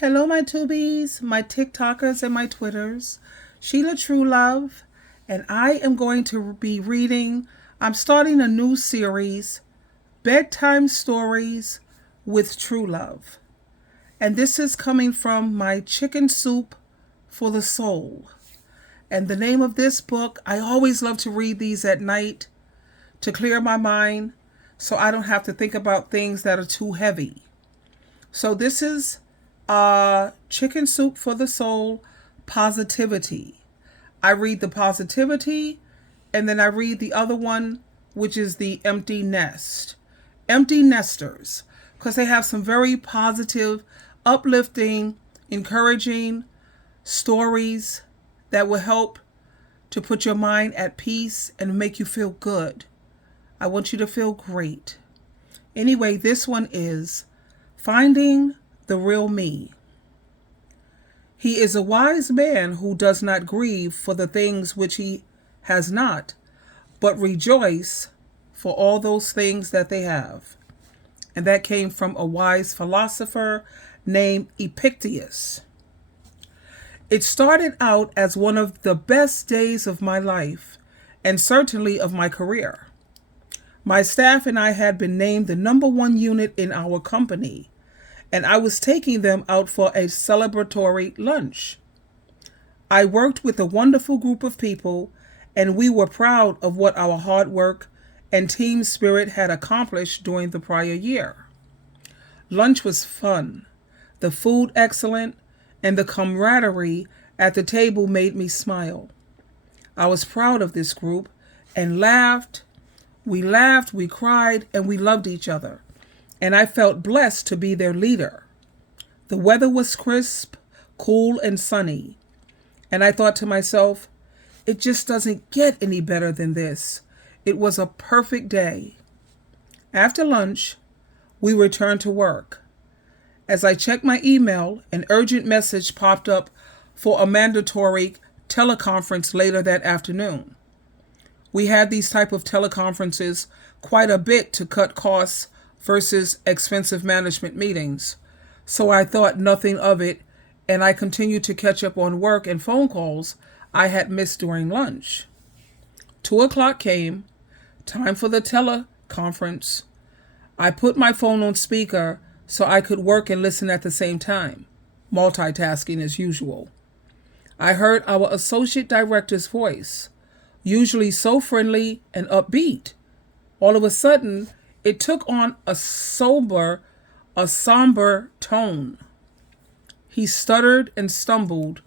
Hello, my tubies, my TikTokers, and my Twitters. SheilaTruelove, and I am going to be I'm starting a new series, Bedtime Stories with Truelove. And this is coming from my Chicken Soup for the Soul. And the name of this book, I always love to read these at night to clear my mind so I don't have to think about things that are too heavy. So this is Chicken Soup for the Soul, Positivity. I read the Positivity, and then I read the other one, which is the Empty Nest. Empty Nesters, because they have some very positive, uplifting, encouraging stories that will help to put your mind at peace and make you feel good. I want you to feel great. Anyway, this one is Finding the Real Me. He is a wise man who does not grieve for the things which he has not, but rejoice for all those things that they have. And that came from a wise philosopher named Epictetus. It started out as one of the best days of my life, and certainly of my career. My staff and I had been named the #1 unit in our company, and I was taking them out for a celebratory lunch. I worked with a wonderful group of people, and we were proud of what our hard work and team spirit had accomplished during the prior year. Lunch was fun, the food excellent, and the camaraderie at the table made me smile. I was proud of this group and laughed, we cried, and we loved each other. And I felt blessed to be their leader. The weather was crisp, cool, and sunny. And I thought to myself, it just doesn't get any better than this. It was a perfect day. After lunch, we returned to work. As I checked my email, an urgent message popped up for a mandatory teleconference later that afternoon. We had these type of teleconferences quite a bit to cut costs versus expensive management meetings. So I thought nothing of it, and I continued to catch up on work and phone calls I had missed during lunch. 2 o'clock came, time for the teleconference. I put my phone on speaker so I could work and listen at the same time, multitasking as usual. I heard our associate director's voice, usually so friendly and upbeat. All of a sudden, it took on a somber tone. He stuttered and stumbled,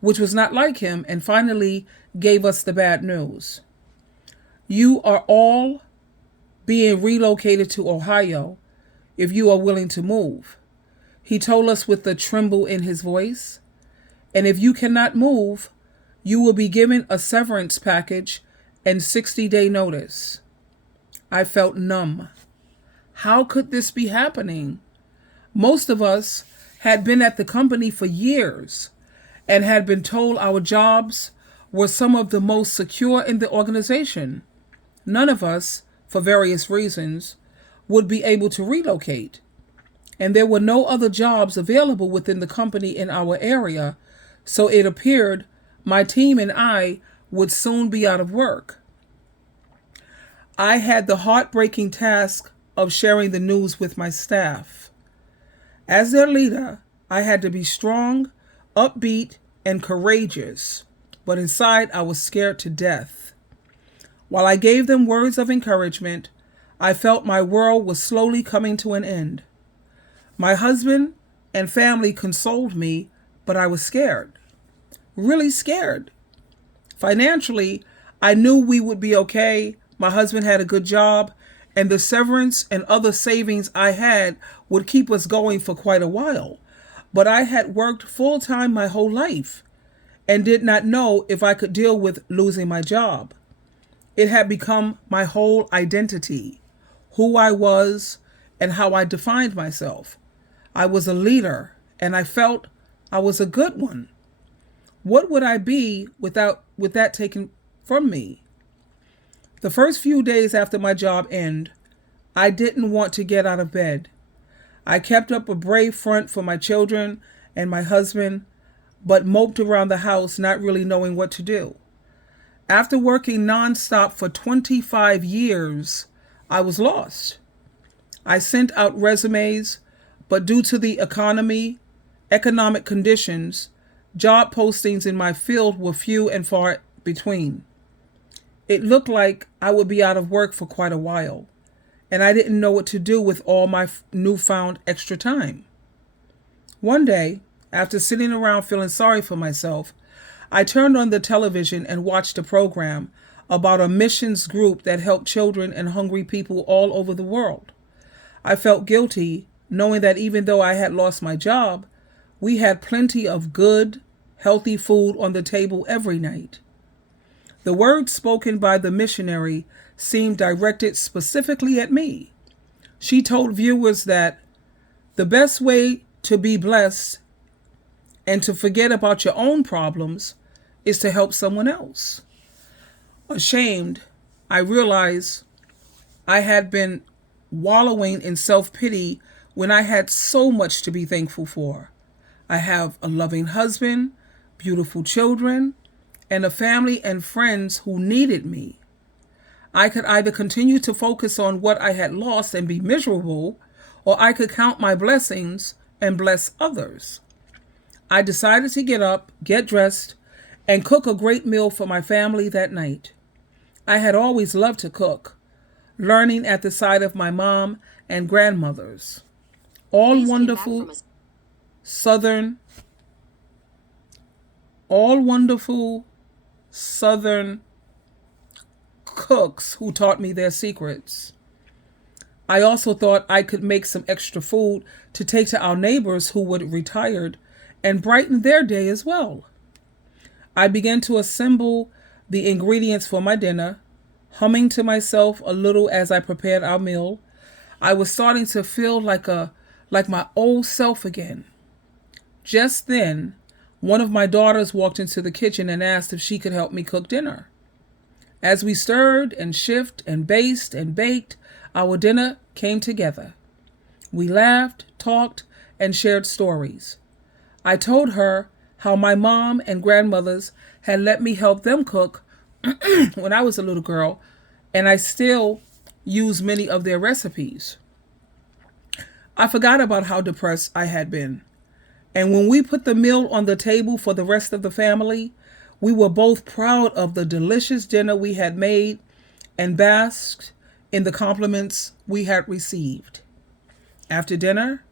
which was not like him, and finally gave us the bad news. You are all being relocated to Ohio if you are willing to move. He told us with a tremble in his voice. And if you cannot move, you will be given a severance package and 60-day notice. I felt numb. How could this be happening? Most of us had been at the company for years and had been told our jobs were some of the most secure in the organization. None of us, for various reasons, would be able to relocate. And there were no other jobs available within the company in our area, so it appeared my team and I would soon be out of work. I had the heartbreaking task of sharing the news with my staff. As their leader, I had to be strong, upbeat, and courageous, but inside I was scared to death. While I gave them words of encouragement, I felt my world was slowly coming to an end. My husband and family consoled me, but I was scared. Really scared. Financially, I knew we would be okay. My husband had a good job, and the severance and other savings I had would keep us going for quite a while. But I had worked full-time my whole life and did not know if I could deal with losing my job. It had become my whole identity, who I was and how I defined myself. I was a leader, and I felt I was a good one. What would I be with that taken from me? The first few days after my job ended, I didn't want to get out of bed. I kept up a brave front for my children and my husband, but moped around the house not really knowing what to do. After working nonstop for 25 years, I was lost. I sent out resumes, but due to the economic conditions, job postings in my field were few and far between. It looked like I would be out of work for quite a while, and I didn't know what to do with all my newfound extra time. One day, after sitting around feeling sorry for myself, I turned on the television and watched a program about a missions group that helped children and hungry people all over the world. I felt guilty knowing that even though I had lost my job, we had plenty of good, healthy food on the table every night. The words spoken by the missionary seemed directed specifically at me. She told viewers that the best way to be blessed and to forget about your own problems is to help someone else. Ashamed, I realized I had been wallowing in self-pity when I had so much to be thankful for. I have a loving husband, beautiful children, and a family and friends who needed me. I could either continue to focus on what I had lost and be miserable, or I could count my blessings and bless others. I decided to get up, get dressed, and cook a great meal for my family that night. I had always loved to cook, learning at the side of my mom and grandmothers, all wonderful Southern cooks who taught me their secrets. I also thought I could make some extra food to take to our neighbors who were retired and brighten their day as well. I began to assemble the ingredients for my dinner, humming to myself a little as I prepared our meal. I was starting to feel like my old self again. Just then, one of my daughters walked into the kitchen and asked if she could help me cook dinner. As we stirred and shifted and basted and baked, our dinner came together. We laughed, talked, and shared stories. I told her how my mom and grandmothers had let me help them cook when I was a little girl, and I still use many of their recipes. I forgot about how depressed I had been. And when we put the meal on the table for the rest of the family, we were both proud of the delicious dinner we had made and basked in the compliments we had received. After dinner,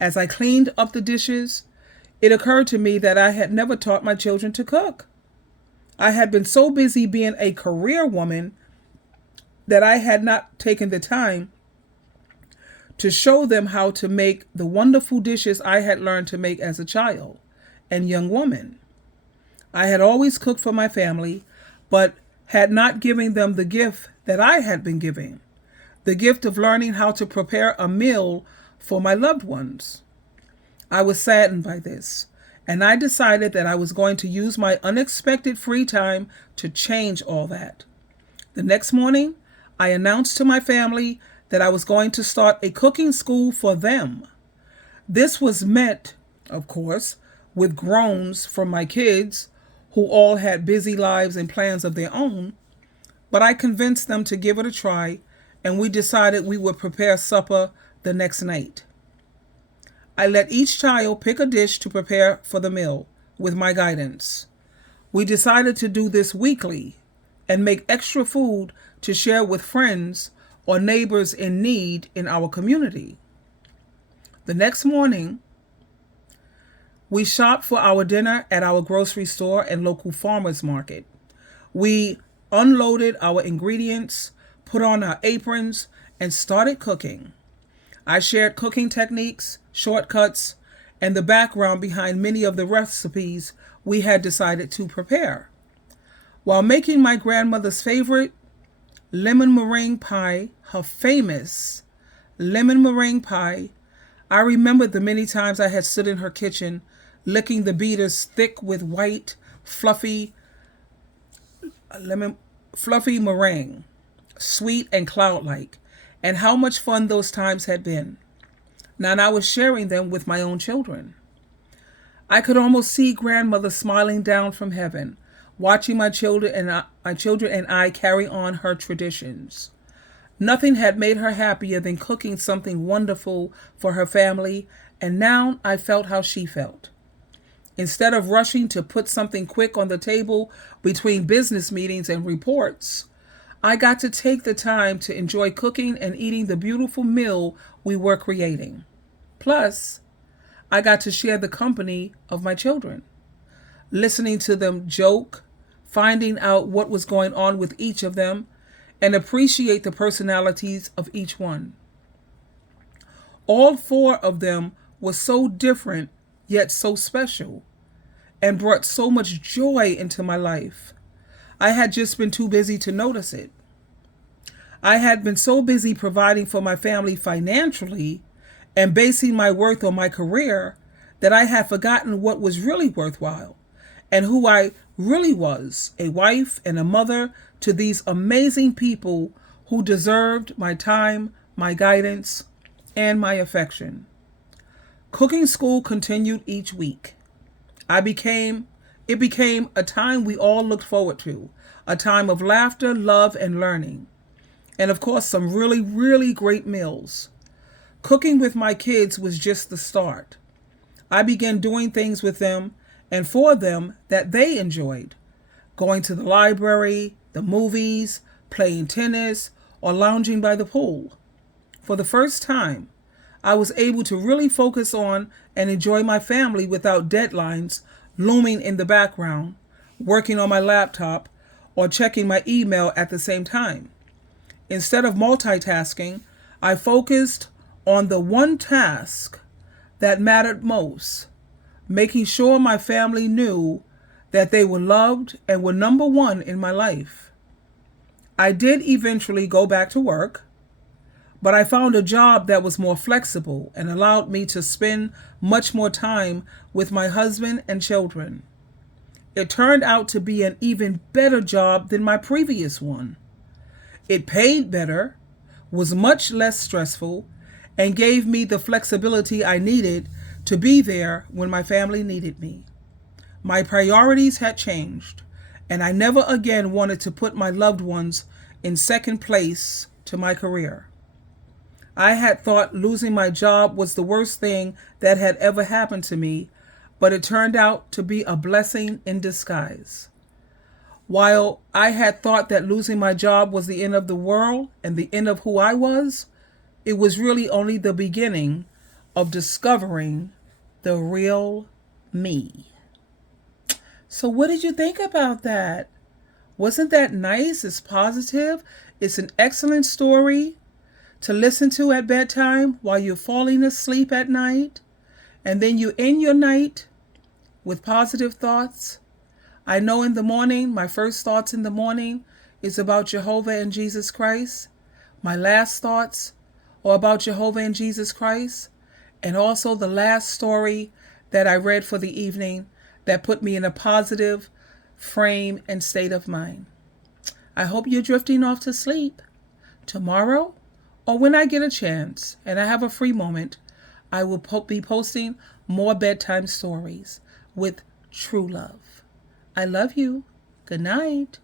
as I cleaned up the dishes, it occurred to me that I had never taught my children to cook. I had been so busy being a career woman that I had not taken the time to show them how to make the wonderful dishes I had learned to make as a child and young woman. I had always cooked for my family, but had not given them the gift that I had been given, the gift of learning how to prepare a meal for my loved ones. I was saddened by this, and I decided that I was going to use my unexpected free time to change all that. The next morning, I announced to my family that I was going to start a cooking school for them. This was met, of course, with groans from my kids, who all had busy lives and plans of their own, but I convinced them to give it a try, and we decided we would prepare supper the next night. I let each child pick a dish to prepare for the meal with my guidance. We decided to do this weekly and make extra food to share with friends or neighbors in need in our community. The next morning, we shopped for our dinner at our grocery store and local farmers market. We unloaded our ingredients, put on our aprons, and started cooking. I shared cooking techniques, shortcuts, and the background behind many of the recipes we had decided to prepare. While making my grandmother's favorite lemon meringue pie, her famous lemon meringue pie, I remembered the many times I had stood in her kitchen licking the beaters thick with white, fluffy meringue, sweet and cloud-like, and how much fun those times had been. Now I was sharing them with my own children. I could almost see grandmother smiling down from heaven, watching my children and I carry on her traditions. Nothing had made her happier than cooking something wonderful for her family, and now I felt how she felt. Instead of rushing to put something quick on the table between business meetings and reports, I got to take the time to enjoy cooking and eating the beautiful meal we were creating. Plus, I got to share the company of my children, listening to them joke, finding out what was going on with each of them, and appreciate the personalities of each one. All four of them were so different, yet so special, and brought so much joy into my life. I had just been too busy to notice it. I had been so busy providing for my family financially and basing my worth on my career that I had forgotten what was really worthwhile and who I really was, a wife and a mother to these amazing people who deserved my time, my guidance, and my affection. Cooking school continued each week. It became a time we all looked forward to, a time of laughter, love, and learning. And of course, some really, really great meals. Cooking with my kids was just the start. I began doing things with them and for them that they enjoyed. Going to the library, the movies, playing tennis, or lounging by the pool. For the first time, I was able to really focus on and enjoy my family without deadlines looming in the background, working on my laptop, or checking my email at the same time. Instead of multitasking, I focused on the one task that mattered most, making sure my family knew that they were loved and were number one in my life. I did eventually go back to work, but I found a job that was more flexible and allowed me to spend much more time with my husband and children. It turned out to be an even better job than my previous one. It paid better, was much less stressful, and gave me the flexibility I needed to be there when my family needed me. My priorities had changed, and I never again wanted to put my loved ones in second place to my career. I had thought losing my job was the worst thing that had ever happened to me, but it turned out to be a blessing in disguise. While I had thought that losing my job was the end of the world and the end of who I was, it was really only the beginning of discovering the real me. So what did you think about that? Wasn't that nice? It's positive. It's an excellent story to listen to at bedtime while you're falling asleep at night. And then you end your night with positive thoughts. I know in the morning, my first thoughts in the morning is about Jehovah and Jesus Christ. My last thoughts are about Jehovah and Jesus Christ. And also the last story that I read for the evening that put me in a positive frame and state of mind. I hope you're drifting off to sleep. Tomorrow, or when I get a chance and I have a free moment, I will be posting more bedtime stories with Truelove. I love you. Good night.